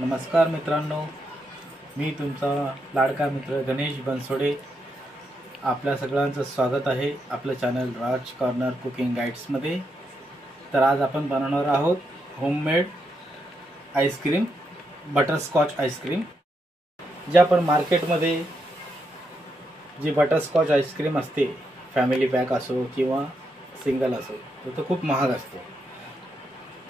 नमस्कार मित्रांनो, मी तुमचा लाडका मित्र गणेश बनसोडे. आपल्या सगळ्यांचं स्वागत आहे आपलं चॅनल राज कॉर्नर कुकिंग गाईड्समध्ये. तर आज आपण बनवणार आहोत होममेड आईस्क्रीम, बटरस्कॉच आईस्क्रीम. जे आपण मार्केटमध्ये जी बटरस्कॉच आईस्क्रीम असते, फॅमिली पॅक असो किंवा सिंगल असो, तर तो खूप महाग असतो.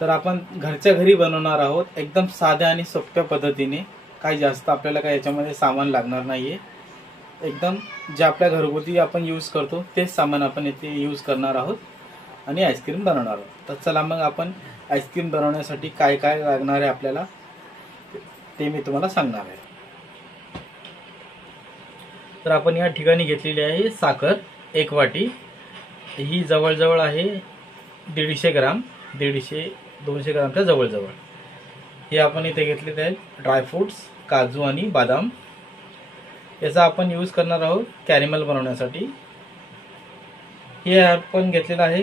तर आपण घरच्या घरी बनवणार आहोत एकदम साध्या आणि सोप्या पद्धतीने. काही जास्त आपल्याला काही याच्यामध्ये सामान लागणार नाहीये. एकदम जे आपल्या घरगुती आपण यूज करतो तेच सामान आपण इथे यूज करणार आहोत आणि आईस्क्रीम बनवणार आहोत. तर चला मग आपण आईस्क्रीम बनवण्यासाठी काय काय लागणार आहे आपल्याला ते मी तुम्हाला सांगणार आहे. तर आपण या ठिकाणी घेतलेली आहे साखर 1 वाटी. ही जवळजवळ आहे 150 ग्राम, 150-200 ग्रामच्या जवळजवळ. हे आपण इथे घेतलेले आहेत ड्रायफ्रूट्स, काजू आणि बदाम. याचा आपण यूज करणार आहोत कॅरेमल बनवण्यासाठी. हे आपण घेतलेलं आहे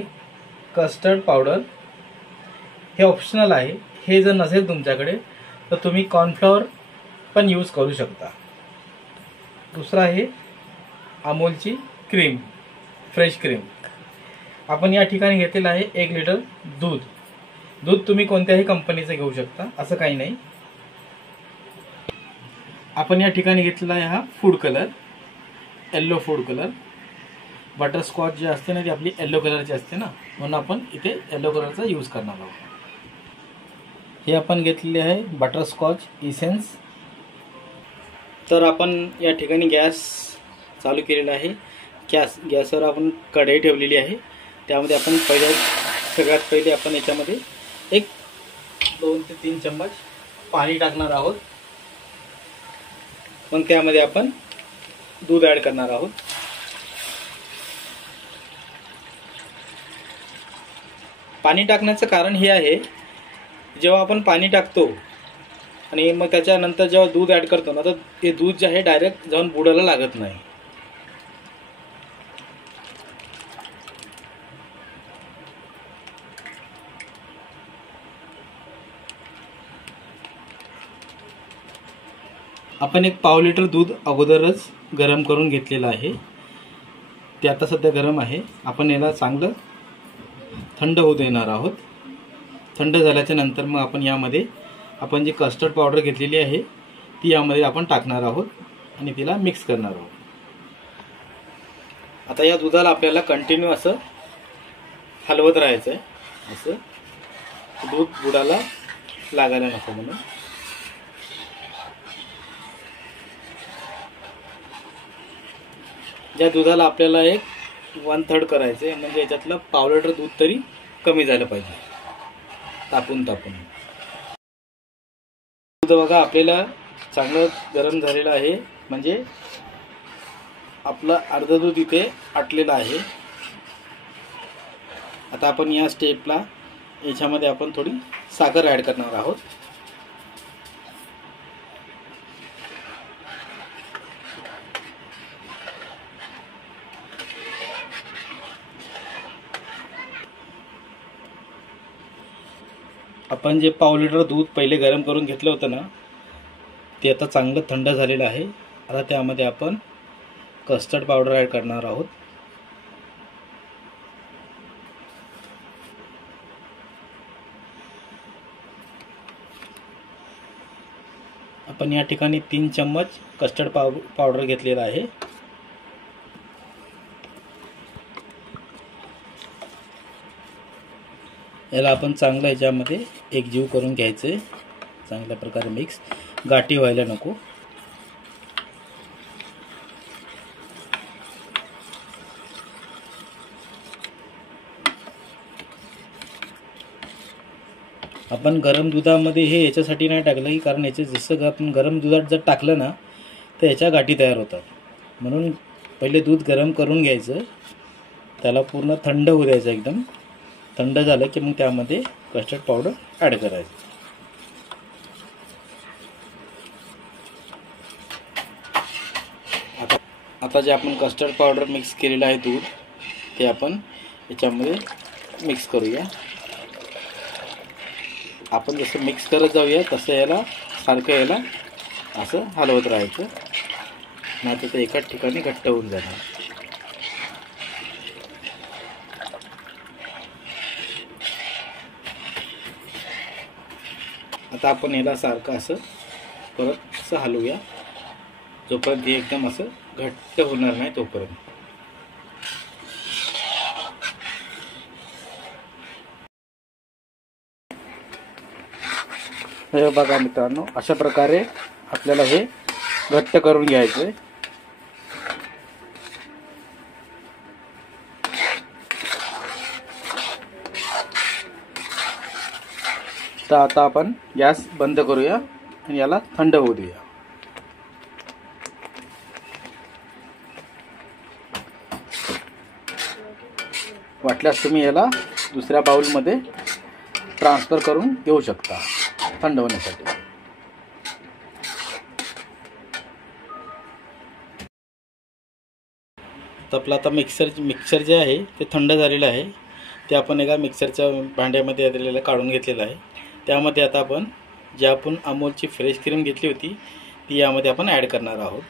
कस्टर्ड पावडर. हे ऑप्शनल आहे. हे जर नसेल तुमच्याकडे तर तुम्ही कॉर्नफ्लॉवर पण यूज करू शकता. दुसरा आहे अमूलची क्रीम, फ्रेश क्रीम. आपण या ठिकाणी घेतलेलं आहे 1 लिटर दूध. दूध तुम्ही कोणत्याही कंपनीचं घेऊ शकता, असं काही नाही. आपण या ठिकाणी घेतलेला आहे हा food colour, yellow food colour. Butterscotch जी असते ना ती आपली येलो कलरची असते ना, म्हणून आपण इथे येलो कलरचा यूज करणार आहोत. हे आपण घेतलेले आहे बटरस्कॉच इसेन्स. तर आपण या ठिकाणी गॅस चालू केलेला आहे. गॅसवर आपण कढई ठेवलेली आहे. त्यामध्ये आपण सगळ्यात पहिले आपण याच्यामध्ये 2 ते 3 चम्मच पाणी टाकणार आहोत. मग त्यामध्ये आपण दूध ॲड करणार आहोत. पाणी टाकण्याचं कारण हे आहे, जेव्हा आपण पाणी टाकतो आणि मग त्याच्यानंतर जेव्हा दूध ॲड करतो ना, तर ते दूध जे आहे डायरेक्ट जाऊन बुडाला लागत नाही. आपण 1 पाव लिटर दूध अगोदरच गरम करून घेतलेलं आहे. ते आता सध्या गरम आहे. आपण याला चांगलं थंड होऊ देणार आहोत. थंड झाल्याच्या नंतर मग आपण यामध्ये आपण जी कस्टर्ड पावडर घेतलेली आहे ती यामध्ये आपण टाकणार आहोत आणि तिला मिक्स करणार आहोत. आता या दुधाला आपल्याला कंटिन्यू असं हलवत राहायचं आहे, असं दूध बुडाला लागायला नको म्हणून. ज्या दुधाला आपल्याला 1/3 करायचे, म्हणजे याच्यातलं पाव लिटर दूध तरी कमी झालं पाहिजे तापून. दूध बघा आपल्याला चांगलं गरम झालेलं आहे, म्हणजे आपलं अर्ध दूध इथे आटलेलं आहे. आता आपण या स्टेपला याच्यामध्ये आपण थोडी साखर ॲड करणार आहोत. आपण जे पाव लिटर दूध पहिले गरम करून घेतलं होतं ना, ते आता चांगलं थंड झालेलं आहे. आता त्यामध्ये आपण कस्टर्ड पावडर ॲड करणार आहोत. आपण या ठिकाणी 3 चम्मच कस्टर्ड पावडर घेतलेला आहे. याला आपण चांगलं याच्यामध्ये एकजीव करून घ्यायचं आहे, चांगल्या प्रकारे मिक्स. गाठी व्हायला नको. आपण गरम दुधामध्ये हे याच्यासाठी नाही टाकलं की कारण याचे जसं आपण गरम दुधात जर टाकलं ना तर याच्या गाठी तयार होतात. म्हणून पहिले दूध गरम करून घ्यायचं, त्याला पूर्ण थंड होऊ द्यायचं. एकदम थंड झालं की मग त्यामध्ये कस्टर्ड पावडर ॲड करायचं. आता जे आपण कस्टर्ड पावडर मिक्स केलेलं आहे दूध, ते आपण याच्यामध्ये मिक्स करूया. आपण जसं मिक्स करत जाऊया तसं याला सारखं याला असं हलवत राहायचं, नाहीतर ते एकाच ठिकाणी घट्ट होऊन जाणार. आता आपण याला सारखं असं परत असं हलवूया, जोपर्यंत हे एकदम असं घट्ट होणार नाही तोपर्यंत. हे बघा मित्रांनो, अशा प्रकारे आपल्याला हे घट्ट करून घ्यायचं आहे. तर आता आपण गॅस बंद करूया आणि याला थंड होऊ देऊया. वाटल्यास तुम्ही याला दुसऱ्या बाउलमध्ये ट्रान्सफर करून देऊ शकता थंड होण्यासाठी. तर आपलं आता मिक्सर जे आहे ते थंड झालेलं आहे. ते आपण एका मिक्सरच्या भांड्यामध्ये दिलेलं काढून घेतलेलं आहे. त्यामध्ये आता आपण जी आपण अमूलची फ्रेश क्रीम घेतली होती ती यामध्ये आपण ॲड करणार आहोत.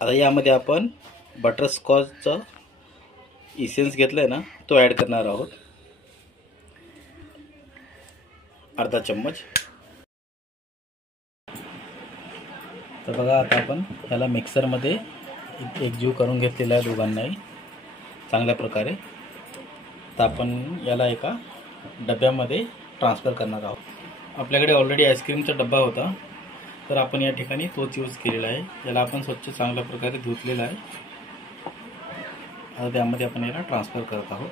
आता यामध्ये आपण बटरस्कॉचचा इसेन्स घेतला आहे ना, तो ॲड करणार आहोत, अर्धा चम्मच. तर बघा आता आपण ह्याला मिक्सरमध्ये एकजीव करून घेतलेला आहे दोघांनाही चांगल्या प्रकारे. तर आपण याला एका डब्यामध्ये ट्रान्सफर करणार आहोत. आपल्याकडे ऑलरेडी आईस्क्रीमचा डब्बा होता, तर आपण या ठिकाणी तोच यूज केलेला आहे. याला आपण स्वच्छ चांगल्या प्रकारे धुतलेला आहे. आता त्यामध्ये आपण याला ट्रान्सफर करत आहोत.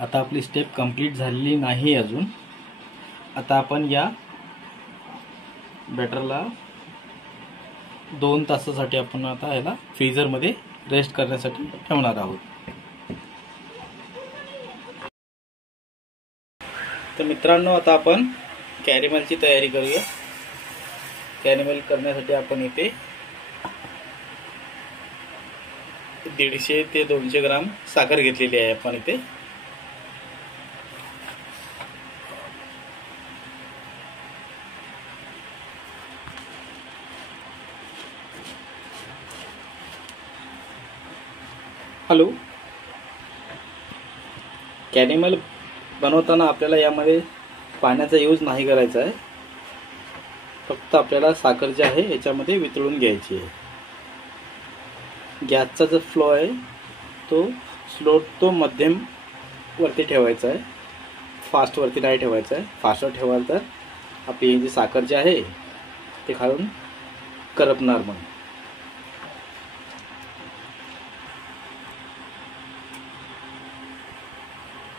आता आपली स्टेप कंप्लीट झालेली नाही अजून. आता आपण या बॅटरला 2 तासासाठी आपण आता याला फ्रीझरमध्ये रेस्ट करण्यासाठी ठेवणार आहोत. तर मित्रांनो, आता आपण कॅरेमलची तयारी करूया. कॅरेमल करण्यासाठी आपण इथे 150 ते 200 ग्राम साखर घेतलेली आहे आपण इथे. हॅलो, कॅरेमल बनवताना आपल्याला यामध्ये पाण्याचा यूज नाही करायचा आहे. फक्त आपल्याला साखर जी आहे याच्यामध्ये वितळून घ्यायची आहे. गॅसचा जो फ्लो आहे तो मध्यम वरती ठेवायचा आहे, फास्ट वरती नाही ठेवायचा आहे. फास्टवर ठेवाल तर आपली जी साखर जी आहे ते खालून करपणार. मग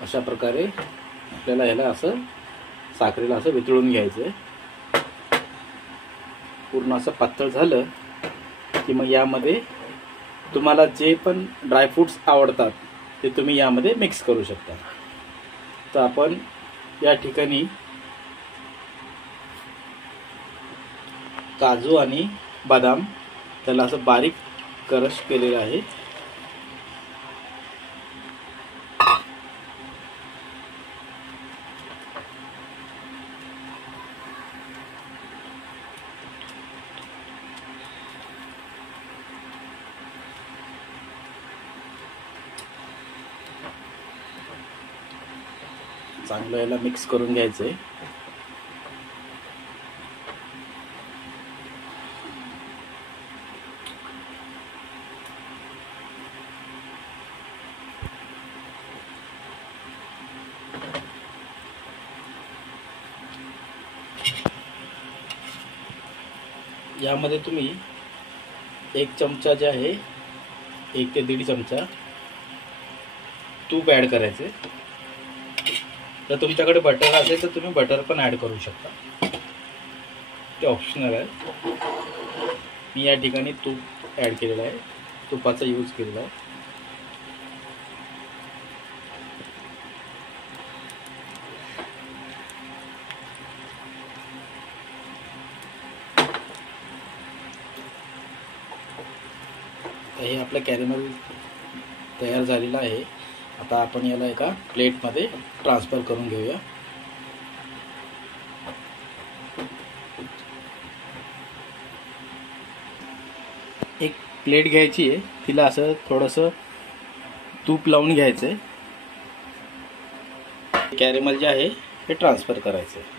अशा प्रकारे आपल्याला याला असं साखरेला असं वितळून घ्यायचं आहे. पूर्ण असं पातळ झालं की मग यामध्ये तुम्हाला जे पण ड्रायफ्रूट्स आवडतात ते तुम्ही यामध्ये मिक्स करू शकता. तर आपण या ठिकाणी काजू आणि बदाम त्याला असं बारीक क्रश केलेलं आहे. चांगलं याला मिक्स करून घ्यायचं आहे. यामध्ये तुम्ही 1 चमचा जे आहे 1 ते 1.5 चमचा तूप ॲड करायचे. जर तुमच्याकडे बटर असेल तर तुम्ही बटर पण ॲड करू शकता, ते ऑप्शनल आहे. मी या ठिकाणी तूप ॲड केलेलं आहे, तुपाचा यूज केलेला आहे. हे आपलं कॅरेमल तयार झालेलं आहे. आता आपण याला एका प्लेटमध्ये ट्रान्सफर करून घेऊया. एक प्लेट घ्यायची आहे, तिला असं थोडंसं तूप लावून घ्यायचं आहे. कॅरेमल जे आहे हे ट्रान्सफर करायचं आहे.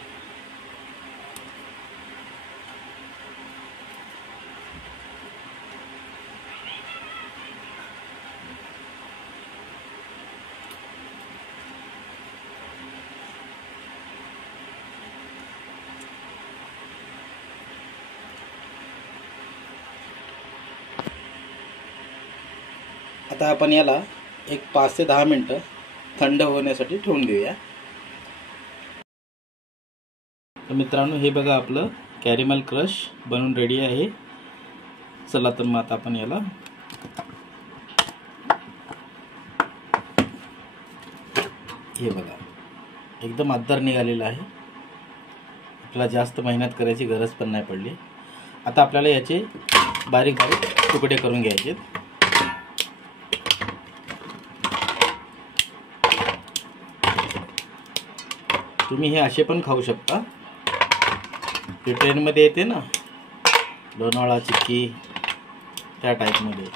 आता आपण याला एक 5 ते 10 मिनिटं थंड होण्यासाठी ठेवून देऊया. तर मित्रांनो, हे बघा आपलं कॅरेमल क्रश बनवून रेडी आहे. चला तर मग आता आपण याला हे बघा एकदम अद्दर निघालेला आहे. आपल्याला जास्त मेहनत करायची गरज पण नाही पडली. आता आपल्याला याचे बारीक बारीक तुकडे करून घ्यायचे. तुम्ही हे असे पण खाऊ शकता. ते ट्रेनमध्ये येते ना लोणावळा चिक्की, त्या टाईपमध्ये.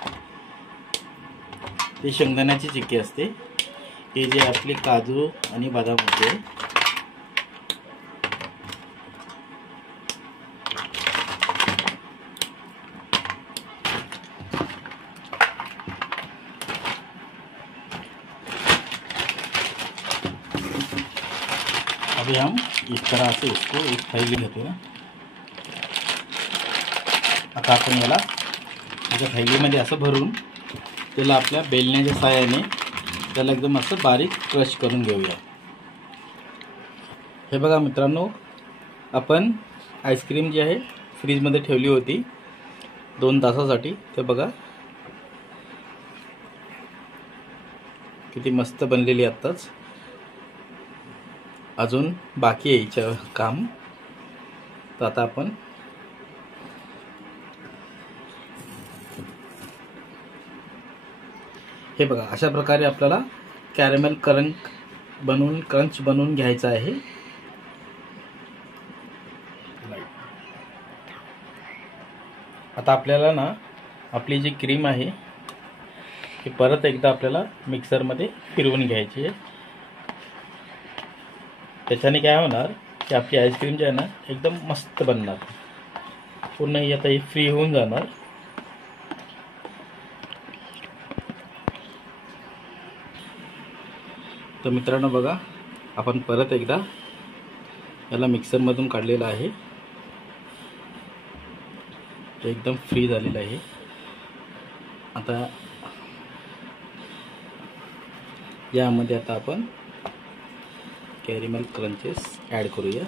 ती शेंगदाण्याची चिक्की असते. हे जे आपली काजू आणि बदाम होते अभी हम इस तरह से इसको एक थैली घेते हैं. आता आपण याला एका थैलीमध्ये असं भरून त्याला आपल्या बेलण्याच्या साहाय्याने त्याला एकदम असं बारीक क्रश करून घेऊया. हे बघा मित्रांनो, आपण आईस्क्रीम जी आहे फ्रीजमध्ये ठेवली होती 2 तासासाठी. ते बघा किती मस्त बनलेली. आत्ताच अजून बाकी आहे हिचं काम. तर आता आपण हे बघा अशा प्रकारे आपल्याला कॅरेमल क्रंच बनवून घ्यायचा आहे. आता आपल्याला ना आपली जी क्रीम आहे ती परत एकदा आपल्याला मिक्सरमध्ये फिरवून घ्यायची आहे. त्याच्याने काय होणार की आपली आईस्क्रीम जी आहे ना एकदम मस्त बनणार. पूर्ण ही आता ही फ्री होऊन जाणार. तर मित्रांनो बघा, आपण परत एकदा याला मिक्सरमधून काढलेलं आहे. एकदम फ्री झालेलं आहे. आता यामध्ये आता आपण कॅरेमल क्रंचेस ॲड करूया.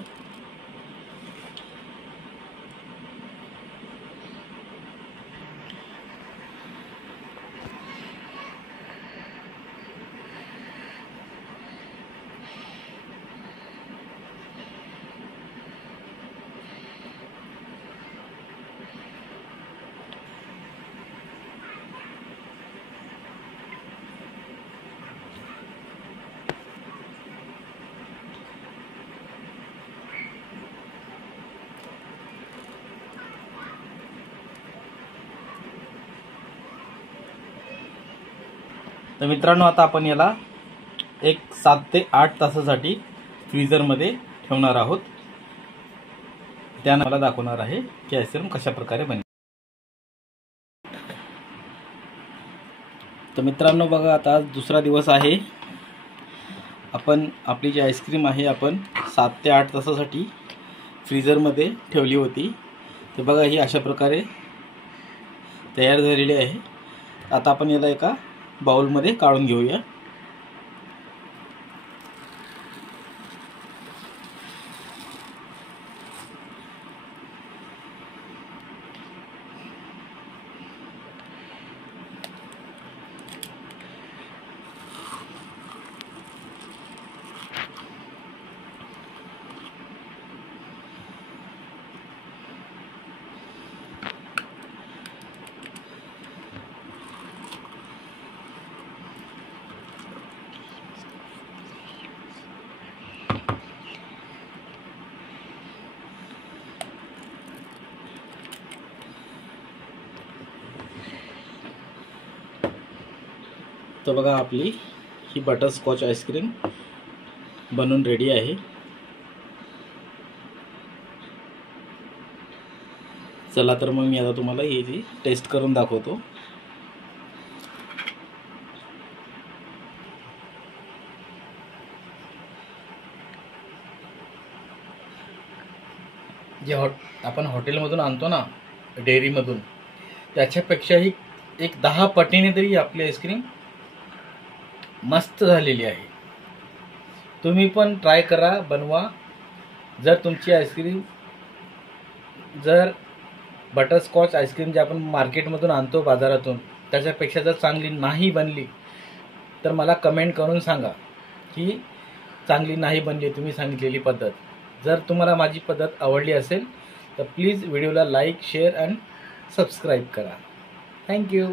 तर मित्रांनो, आता आपण याला एक 7 ते 8 तासासाठी फ्रीजरमध्ये ठेवणार आहोत. त्यानं मला दाखवणार आहे की आईस्क्रीम कशा प्रकारे बनेल. तर मित्रांनो बघा, आता दुसरा दिवस आहे. आपण आपली जी आईस्क्रीम आहे आपण 7 ते 8 तासासाठी फ्रीजरमध्ये ठेवली होती. तर बघा ही अशा प्रकारे तयार झालेली आहे. आता आपण याला एका बाउलमध्ये काढून घेऊया. तर बघा आपली ही बटरस्कॉच आईस्क्रीम बनून रेडी आहे. चला तर मग मी आता तुम्हाला ही टेस्ट करून दाखवतो. जे आपण हॉटेलमधून आणतो ना, डेअरीमधून, त्याच्यापेक्षाही एक 10 पटीने तरी आपली आईस्क्रीम मस्त झालेली आहे. तुम्ही पण ट्राय करा, बनवा. जर तुमची आईस्क्रीम जर बटरस्कॉच आईस्क्रीम जे आपण मार्केटमधून आणतो बाजारातून त्याच्यापेक्षा जर चांगली नाही बनली तर मला कमेंट करून सांगा की चांगली नाही बनली तुम्ही सांगितलेली पद्धत. जर तुम्हाला माझी पद्धत आवडली असेल तर प्लीज व्हिडिओला लाईक, शेअर अँड सबस्क्राईब करा. थँक्यू.